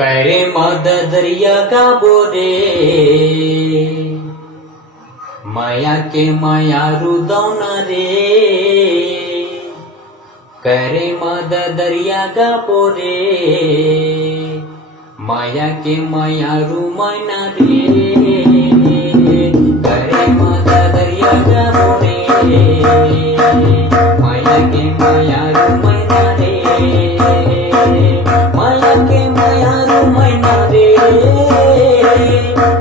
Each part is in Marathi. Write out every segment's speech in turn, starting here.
करे मदद दरिया का बोरे माया के माया रुदौन रे करे मदद दरिया का बोरे माया के माया रुमैना रे करे मदद दरिया का बोरे माया के माया रुमैना रे माया के माया रुमैना रे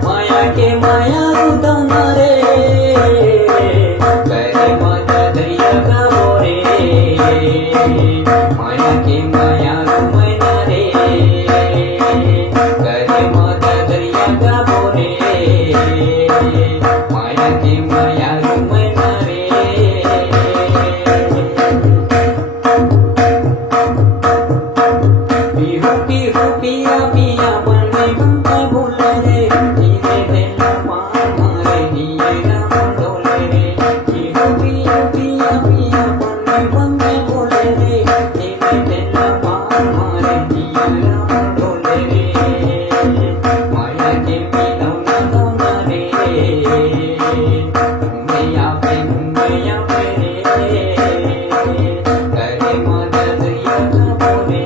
माया के माया रुदौन रे करे मदद दरिया का बोरे माया के माया रुमैना रे करे मदद दरिया का बोरे माया के माया रुमैना रे बिहू बिहू पिया पिया बने बनते बोले रे धीरे देना मार मारे दिए राम डोले रे बिहू बिहू पिया पिया बने बनते बोले रे धीरे देना मार मारे दिए राम डोले रे माया के मिलौना दौना रे घूमैया पे रे करे मदद दरिया का बोरे